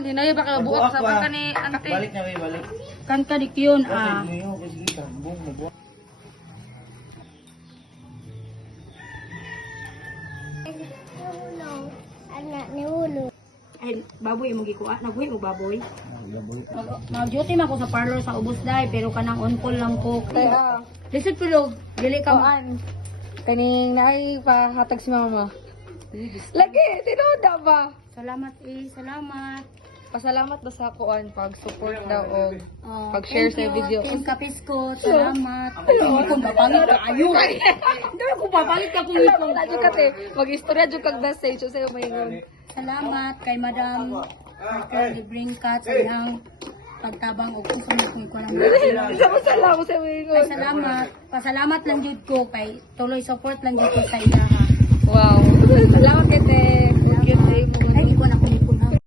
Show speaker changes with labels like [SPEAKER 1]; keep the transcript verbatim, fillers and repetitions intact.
[SPEAKER 1] Hinay ba ka buok sa pagka ni ante.
[SPEAKER 2] Balik na, may balik.
[SPEAKER 1] Kan ka dik yun ah.
[SPEAKER 2] Kasi mo kasi tambong magwa.
[SPEAKER 3] Anak ni Ulo.
[SPEAKER 1] Ay, baboy mo gikuha. Nagbuhi mo baboy. Mag-duty man ko sa parlor sa ubos dai pero kanang on call lang ko.
[SPEAKER 4] Kaya,
[SPEAKER 1] Lisod pilog, dili ka mo.
[SPEAKER 4] kamaan. Kaning naay pahatag si mama. Lagi, tinuda ba?
[SPEAKER 1] Salamat eh, salamat.
[SPEAKER 4] Pasalamat ba sa kuan pag support daw o
[SPEAKER 1] Oh,
[SPEAKER 4] pag-share
[SPEAKER 1] thank
[SPEAKER 4] sa
[SPEAKER 1] you,
[SPEAKER 4] video.
[SPEAKER 1] Team Kapisko, salamat. Hindi ko papalit ka ayo. Hindi ko papalit ka kung ikaw.
[SPEAKER 4] Tayo ka te, mag-istorya jud kag message sa mayon.
[SPEAKER 1] Salamat kay Madam Michael Libring Kat sa ilang pagtabang o kung saan kung ikaw lang mga.
[SPEAKER 4] Sama salamat sa
[SPEAKER 1] Kay
[SPEAKER 4] mayon.
[SPEAKER 1] salamat. Pasalamat lang jud ko kay tuloy support lang jud ko sa ilaha.
[SPEAKER 4] Wow. Salamat kay te.